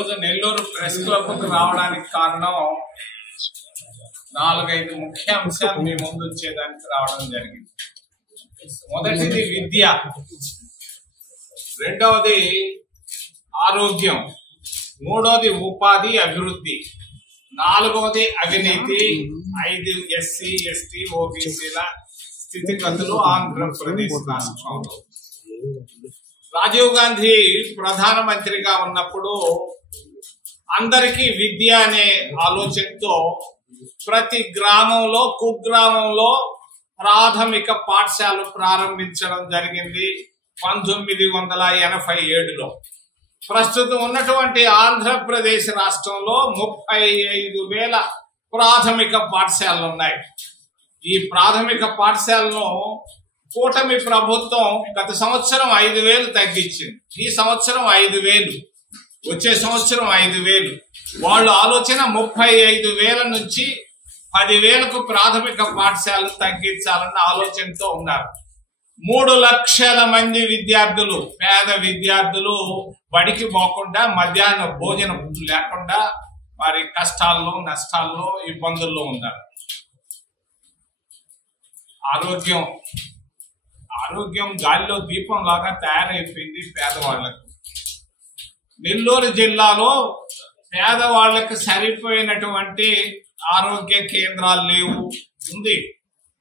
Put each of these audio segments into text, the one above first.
ఈరోజు నెల్లూరు ప్రెస్ క్లబ్కు రావడానికి కారణం 4-5 ముఖ్య అంశాలు మీ ముందు వచ్చేదానికి రావడం జరిగింది. మొదటిది విద్య, రెండవది ఆరోగ్యం, మూడవది ఉపాధి అభివృద్ధి, నాలుగవది అవినీతి, 5 ఎస్సీ ఎస్టీ ఓబీసీల స్థితిగతులు ఆంధ్రప్రదేశ్ రాష్ట్రంలో. రాజీవ్ గాంధీ ప్రధానమంత్రిగా ఉన్నప్పుడు అందరికీ విద్య అనే ఆలోచనతో ప్రతి గ్రామంలో కుగ్రామంలో ప్రాథమిక పాఠశాల ప్రారంభించడం జరిగింది 1987లో. ప్రస్తుతం ఉన్నటువంటి ఆంధ్రప్రదేశ్ రాష్ట్రంలో 35,000 ప్రాథమిక పాఠశాలలు ఉన్నాయి. ఈ ప్రాథమిక పాఠశాలను కూటమి ప్రభుత్వం గత సంవత్సరం 5,000 తగ్గించింది. ఈ సంవత్సరం 5,000, వచ్చే సంవత్సరం 5,000. వాళ్ళు ఆలోచన 35,000 నుంచి 10,000కు ప్రాథమిక పాఠశాలను తగ్గించాలన్న ఆలోచనతో ఉన్నారు. 3 లక్షల మంది విద్యార్థులు, పేద విద్యార్థులు బడికి పోకుండా మధ్యాహ్న భోజనం లేకుండా వారి కష్టాల్లో నష్టాల్లో ఇబ్బందుల్లో ఉన్నారు. ఆరోగ్యం గాలిలో దీపం లాగా తయారైపోయింది పేదవాళ్లకు. నెల్లూరు జిల్లాలో పేదవాళ్లకు సరిపోయినటువంటి ఆరోగ్య కేంద్రాలు లేవు. ఉంది,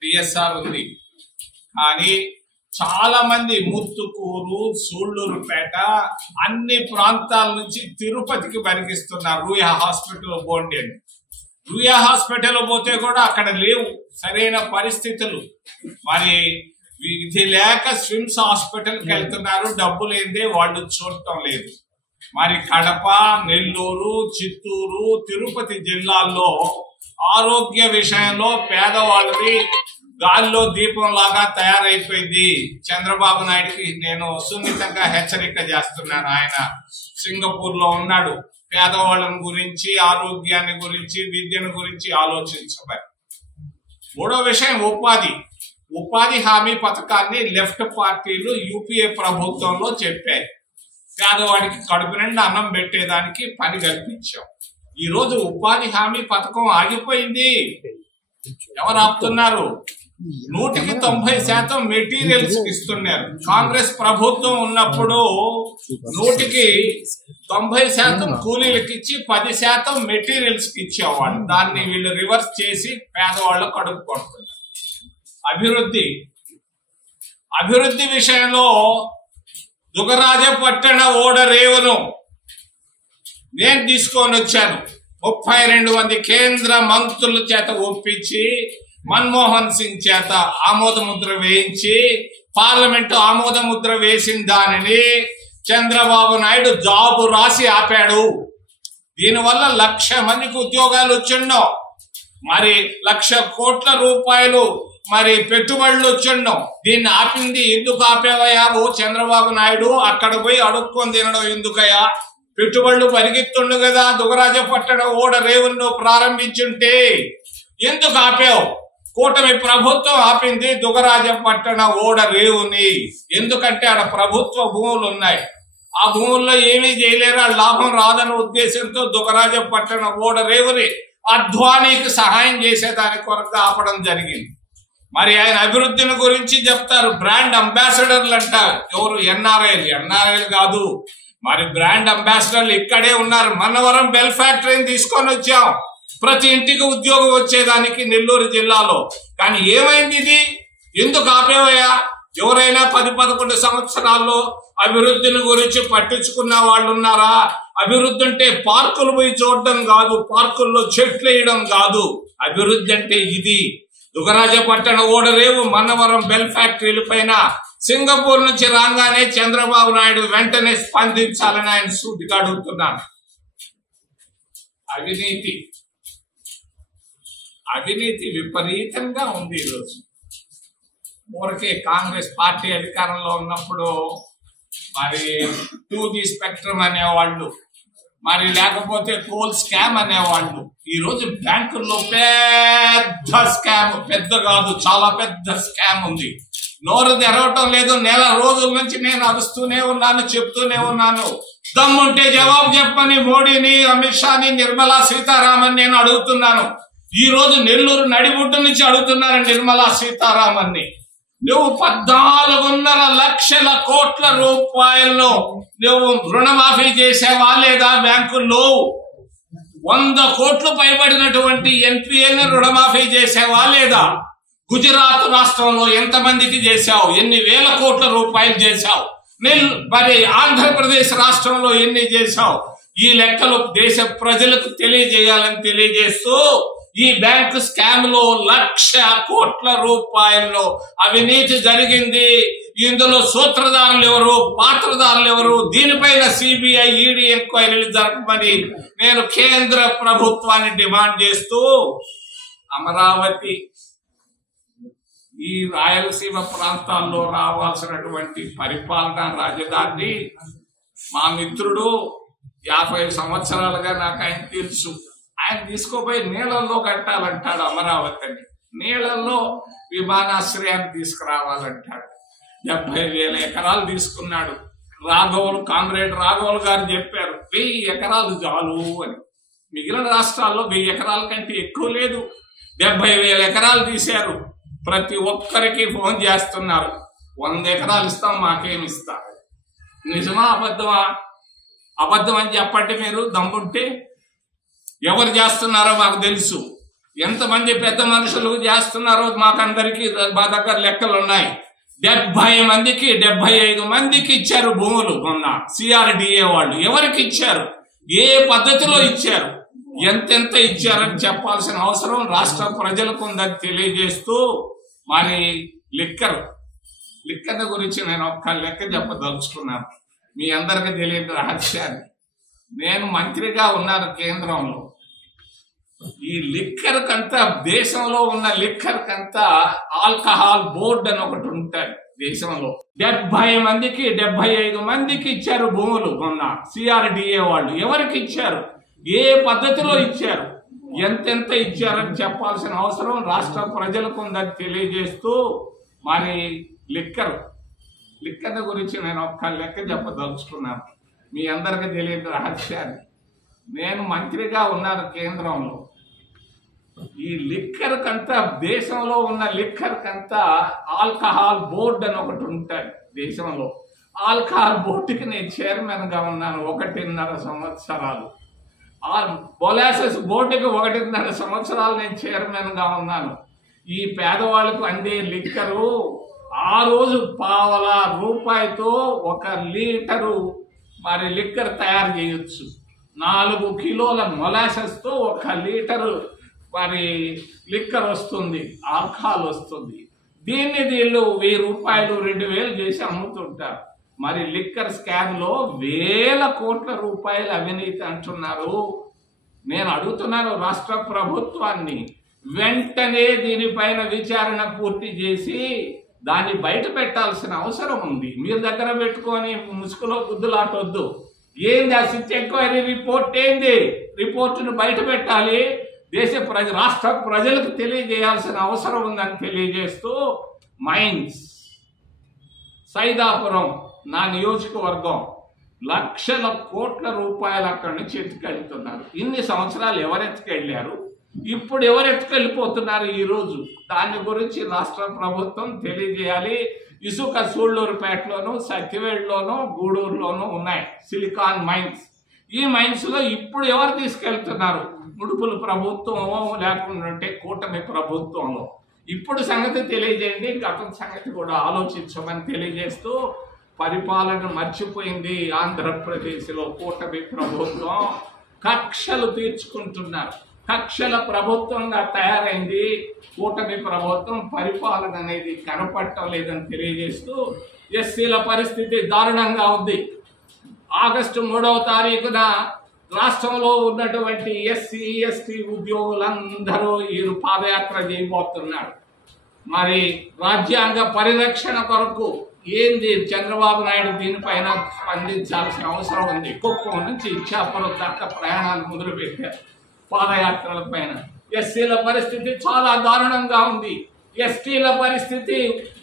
బిఎస్ఆర్ ఉంది, కానీ చాలా మంది ముత్తుకూరు, సూళ్లూరుపేట అన్ని ప్రాంతాల నుంచి తిరుపతికి పరిగిస్తున్నారు. రూయా హాస్పిటల్ పోండి అని. రూయా హాస్పిటల్ పోతే కూడా అక్కడ లేవు సరైన పరిస్థితులు. మరి విధి లేక స్విమ్స్ హాస్పిటల్కి వెళ్తున్నారు, డబ్బు లేదే వాళ్ళు చూడటం లేదు. మరి కడప, నెల్లూరు, చిత్తూరు, తిరుపతి జిల్లాల్లో ఆరోగ్య విషయంలో పేదవాళ్ళది గాల్లో దీపం లాగా తయారైపోయింది. చంద్రబాబు నాయుడికి నేను సున్నితంగా హెచ్చరిక చేస్తున్నాను. ఆయన సింగపూర్ లో ఉన్నాడు. పేదవాళ్ళని గురించి, ఆరోగ్యాన్ని గురించి, విద్యను గురించి ఆలోచించబడి. మూడో విషయం ఉపాధి హామీ పథకాన్ని లెఫ్ట్ పార్టీలు యూపీఏ ప్రభుత్వంలో చెప్పాయి. పేదవాడికి కడుపు నిండా అన్నం పెట్టేదానికి పని కల్పించాం. ఈ రోజు ఉపాధి హామీ పథకం ఆగిపోయింది. ఎవరు ఆపుతున్నారు? 190% మెటీరియల్స్ ఇస్తున్నారు. కాంగ్రెస్ ప్రభుత్వం ఉన్నప్పుడు 190% కూలీలకు ఇచ్చి 10% మెటీరియల్స్ కి ఇచ్చేవాళ్ళు. దాన్ని వీళ్ళు రివర్స్ చేసి పేదవాళ్ళు కడుపు కొడుతున్నారు. అభివృద్ధి విషయంలో దుగరాజపట్టణ ఓడరేవును నేను తీసుకొని వచ్చాను. 32 మంది కేంద్ర మంత్రుల చేత ఒప్పించి, మన్మోహన్ సింగ్ చేత ఆమోదముద్ర వేయించి, పార్లమెంటు ఆమోదముద్ర వేసిన దానిని చంద్రబాబు నాయుడు జాబు రాసి ఆపాడు. దీనివల్ల 1,00,000 మందికి ఉద్యోగాలు వచ్చిండో, మరి 1,00,000 కోట్ల రూపాయలు మరి పెట్టుబడులు వచ్చిండో. దీన్ని ఆపింది ఎందుకు ఆపేవయ్యా ఓ చంద్రబాబు నాయుడు? అక్కడ పోయి అడుక్కొని తినడం ఎందుకయ్యా? పెట్టుబడులు పరిగెత్తుండు కదా. దుగరాజపట్టణ ఓడ రేవును ప్రారంభించుంటే ఎందుకు ఆపావు? కూటమి ప్రభుత్వం ఆపింది దుగరాజపట్టణ ఓడ రేవుని. ఎందుకంటే ఆడ ప్రభుత్వ భూములు ఉన్నాయి. ఆ భూముల్లో ఏమీ చేయలేరు, లాభం రాదన్న ఉద్దేశంతో దుగరాజపట్టణ ఓడ రేవుని అద్వానీకి సహాయం చేసేదాని కొరకు ఆపడం జరిగింది. మరి ఆయన అభివృద్ధిని గురించి చెప్తారు. బ్రాండ్ అంబాసిడర్లు అంటారు. ఎవరు? ఎన్ఆర్ఐలు కాదు. మరి బ్రాండ్ అంబాసిడర్లు ఇక్కడే ఉన్నారు. మనవరం బెల్ ఫ్యాక్టరీని తీసుకొని వచ్చాం, ప్రతి ఇంటికి ఉద్యోగం వచ్చేదానికి నెల్లూరు జిల్లాలో. కానీ ఏమైంది ఇది? ఎందుకు ఆపేవయ్యా? ఎవరైనా 10-11 సంవత్సరాల్లో అభివృద్ధిని గురించి పట్టించుకున్న వాళ్ళు ఉన్నారా? అభివృద్ధి అంటే పార్కులు పోయి చూడడం కాదు, పార్కుల్లో చెట్లు వేయడం కాదు. అభివృద్ధి అంటే ఇది. దుగరాజపట్టణ ఓడరేవు, మన్నవరం బెల్ ఫ్యాక్టరీల పైన సింగపూర్ నుంచి రాగానే చంద్రబాబు నాయుడు వెంటనే స్పందించాలని ఆయన సూటిగా అడుగుతున్నారు. అవినీతి విపరీతంగా ఉంది ఈరోజు. ఊరికే కాంగ్రెస్ పార్టీ అధికారంలో ఉన్నప్పుడు మరి 2G స్పెక్ట్రమ్ అనేవాళ్ళు, మరి లేకపోతే కోల్ స్కామ్ అనేవాళ్ళు. ఈ రోజు బ్యాంకుల్లో పెద్ద స్కామ్, పెద్ద కాదు చాలా పెద్ద స్కామ్ ఉంది. నోరు తెరవటం లేదు. నెల రోజుల నుంచి నేను అరుస్తూనే ఉన్నాను, చెప్తూనే ఉన్నాను. దమ్ముంటే జవాబు చెప్పని మోడీని, అమిత్ షాని, నిర్మలా సీతారామన్ నేను అడుగుతున్నాను. ఈ రోజు నెల్లూరు నడిబొడ్డు నుంచి అడుగుతున్నాను నిర్మలా సీతారామన్ని. నువ్వు 14.5 లక్షల కోట్ల రూపాయల్లో నువ్వు రుణమాఫీ చేసావా లేదా? బ్యాంకుల్లో 100 కోట్లు పైబడినటువంటి ఎన్పిఏను రుణమాఫీ చేసావా లేదా? గుజరాత్ రాష్ట్రంలో ఎంతమందికి చేశావు? ఎన్ని వేల కోట్ల రూపాయలు చేశావు? మరి ఆంధ్రప్రదేశ్ రాష్ట్రంలో ఎన్ని చేశావు? ఈ లెక్కలు దేశ ప్రజలకు తెలియజేయాలని తెలియజేస్తూ ఈ బ్యాంకు స్కామ్ లో 1,00,000 కోట్ల రూపాయల్లో అవినీతి జరిగింది. ఇందులో సూత్రధారులు ఎవరు, పాత్రధారులు ఎవరు? దీనిపైన సిబిఐ, ఈడీ ఎంక్వైరీలు జరపమని నేను కేంద్ర ప్రభుత్వాన్ని డిమాండ్ చేస్తూ అమరావతి ఈ రాయలసీమ ప్రాంతాల్లో రావాల్సినటువంటి పరిపాలనా రాజధాని మా మిత్రుడు 50 సంవత్సరాలుగా నాకు ఆయన తెలుసు. ఆయన తీసుకోపోయి నీళ్ళల్లో కట్టాలంటాడు అమరావతిని. నీళ్ళల్లో విమానాశ్రయాన్ని తీసుకురావాలంటాడు. 70,000 ఎకరాలు తీసుకున్నాడు. కామ్రేడ్ రాఘవులు గారు చెప్పారు 1000 ఎకరాలు చాలు అని. మిగిలిన రాష్ట్రాల్లో 1000 ఎకరాల కంటే ఎక్కువ లేదు. 70,000 ఎకరాలు తీశారు. ప్రతి ఒక్కరికి ఫోన్ చేస్తున్నారు, 100 ఎకరాలు ఇస్తాం, మాకేమి ఇస్తారు? నిజమా అబద్ధమా? అబద్ధం అని చెప్పండి మీరు దమ్ముంటే. ఎవరు చేస్తున్నారో మాకు తెలుసు. ఎంతమంది పెద్ద మనుషులు చేస్తున్నారో మాకందరికీ మా దగ్గర లెక్కలు ఉన్నాయి. 70 మందికి 75 మందికి ఇచ్చారు భూములు మొన్న సిఆర్డిఏ వాళ్ళు. ఎవరికి ఇచ్చారు? ఏ పద్ధతిలో ఇచ్చారు? ఎంతెంత ఇచ్చారని చెప్పాల్సిన అవసరం రాష్ట్ర ప్రజలకు ఉందని తెలియజేస్తూ మరి లిక్కర్ గురించి నేను ఒక్క లెక్క చెప్పదలుచుకున్నాను. మీ అందరికీ తెలియని రహస్యాన్ని. నేను మంత్రిగా ఉన్నాను కేంద్రంలో. ఈ లిక్కర్ కంతా, దేశంలో ఉన్న లిక్కర్ కంతా ఆల్కహాల్ బోర్డు అని ఒకటి ఉంటాయి దేశంలో. 70 మందికి 75 మందికి ఇచ్చారు భూములు మొన్న సిఆర్డిఏ వాళ్ళు. ఎవరికి ఇచ్చారు? ఏ పద్ధతిలో ఇచ్చారు? ఎంతెంత ఇచ్చారని చెప్పాల్సిన అవసరం రాష్ట్ర ప్రజలకు ఉందని తెలియజేస్తూ మరి లిక్కర్ గురించి నేను ఒక్క లెక్క చెప్పదలుచుకున్నాను. మీ అందరికీ తెలియని రహస్యాన్ని. నేను మంత్రిగా ఉన్నాను కేంద్రంలో. ఈ లిక్కర్ కంతా, దేశంలో ఉన్న లిక్కర్ కంతా ఆల్కహాల్ బోర్డు అని ఒకటి ఉంటాయి దేశంలో. ఆల్కహాల్ బోర్డుకి నేను చైర్మన్ గా ఉన్నాను 1.5 సంవత్సరాలు. మొలాసెస్ బోర్డుకి 1.5 సంవత్సరాలు నేను చైర్మన్ గా ఉన్నాను. ఈ పేదవాళ్ళకు అందే లిక్కరు ఆ రోజు రూపాయితో 1 లీటరు మరి లిక్కర్ తయారు చేయొచ్చు. 4 కిలోల మొలాసెస్ తో 1 లీటరు మరి లిక్కర్ వస్తుంది, ఆల్కహాల్ వస్తుంది. దీన్ని వీళ్ళు 1000 రూపాయలు 2000 చేసి అమ్ముతుంటారు. మరి లిక్కర్ స్కామ్ లో 1000 కోట్ల రూపాయలు అవినీతి అంటున్నారు. నేను అడుగుతున్నాను రాష్ట్ర ప్రభుత్వాన్ని, వెంటనే దీనిపైన విచారణ పూర్తి చేసి దాన్ని బయట పెట్టాల్సిన అవసరం ఉంది. మీరు దగ్గర పెట్టుకొని ముసుగులో గుద్దులాటొద్దు. ఏంది ఆ సిట్ ఎంక్వైరీ రిపోర్ట్? ఏంది రిపోర్టును బయట పెట్టాలి. రాష్ట్ర ప్రజలకు తెలియజేయాల్సిన అవసరం ఉందని తెలియజేస్తూ మైన్స్ సైదాపురం నా నియోజకవర్గం లక్షల కోట్ల రూపాయలు అక్కడి నుంచి ఎత్తుకెళ్తున్నారు. ఇన్ని సంవత్సరాలు ఎవరు ఎత్తుకెళ్ళారు? ఇప్పుడు ఎవరు ఎత్తుకెళ్ళిపోతున్నారు ఈ రోజు? దాని గురించి రాష్ట్ర ప్రభుత్వం తెలియజేయాలి. ఇసుక సూళ్లూరుపేటలోను, సత్యవేడులోను, గూడూరులోను ఉన్నాయి సిలికాన్ మైన్స్. ఈ మైన్స్ లో ఇప్పుడు ఎవరు తీసుకెళ్తున్నారు? ముడుపుల ప్రభుత్వమో లేకుంటే కూటమి ప్రభుత్వంలో. ఇప్పుడు సంగతి తెలియజేయండి, గతం సంగతి కూడా ఆలోచించమని తెలియజేస్తూ పరిపాలన మర్చిపోయింది ఆంధ్రప్రదేశ్ లో కూటమి ప్రభుత్వం. కక్షలు తీర్చుకుంటున్నారు. కక్షల ప్రభుత్వంగా తయారైంది కూటమి ప్రభుత్వం. పరిపాలన అనేది కనపడటం లేదని తెలియజేస్తూ ఎస్సీల పరిస్థితి దారుణంగా ఉంది. ఆగస్టు 3వ తారీఖున రాష్ట్రంలో ఉన్నటువంటి ఎస్సీ ఎస్టీ ఉద్యోగులందరూ ఈ పాదయాత్ర చేయబోతున్నారు. మరి రాజ్యాంగ పరిరక్షణ కొరకు ఏంది చంద్రబాబు నాయుడు దీనిపైన స్పందించాల్సిన అవసరం ఉంది. కుప్పం నుంచి ఇచ్చాపురం దాకా ప్రయాణాలు మొదలుపెట్టారు పాదయాత్రల పైన. ఎస్సీల పరిస్థితి చాలా దారుణంగా ఉంది. ఎస్టీల పరిస్థితి,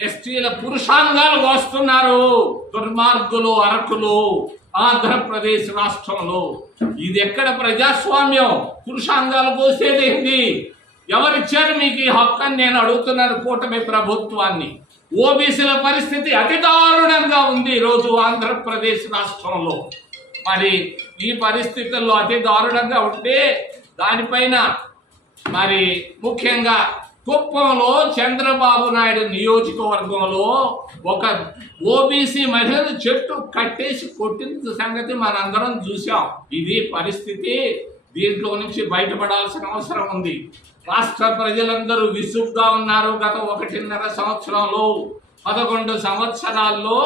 ఎస్టీల పురుషాంగాలు వస్తున్నారు దుర్మార్గులు, అరకులు. ఆంధ్రప్రదేశ్ రాష్ట్రంలో. ఇది ఎక్కడ ప్రజాస్వామ్యం? పురుషాంగాలు పోసేదేంటి? ఎవరిచ్చారు మీకు ఈ హక్కు అని నేను అడుగుతున్నాను కూటమి ప్రభుత్వాన్ని. ఓబీసీల పరిస్థితి అతి దారుణంగా ఉంది ఈరోజు ఆంధ్రప్రదేశ్ రాష్ట్రంలో. మరి ఈ పరిస్థితుల్లో అతి దారుణంగా ఉంటే దానిపైన మరి ముఖ్యంగా కుప్పంలో చంద్రబాబు నాయుడు నియోజకవర్గంలో ఒక ఓబీసీ మహిళలు చెట్టు కట్టేసి కొట్టిన సంగతి మనందరం చూసాం. ఇది పరిస్థితి. దీంట్లో నుంచి బయటపడాల్సిన అవసరం ఉంది. రాష్ట్ర ప్రజలందరూ విసుగ్గా ఉన్నారు. గత 1.5 సంవత్సరంలో 11 సంవత్సరాల్లో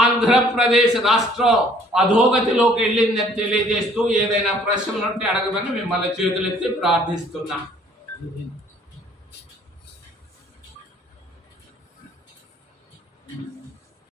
ఆంధ్రప్రదేశ్ రాష్ట్రం అధోగతిలోకి వెళ్ళిందని తెలియజేస్తూ ఏదైనా ప్రశ్నలు ఉంటే అడగమని మిమ్మల్ని చేతులెత్తి ప్రార్థిస్తున్నా.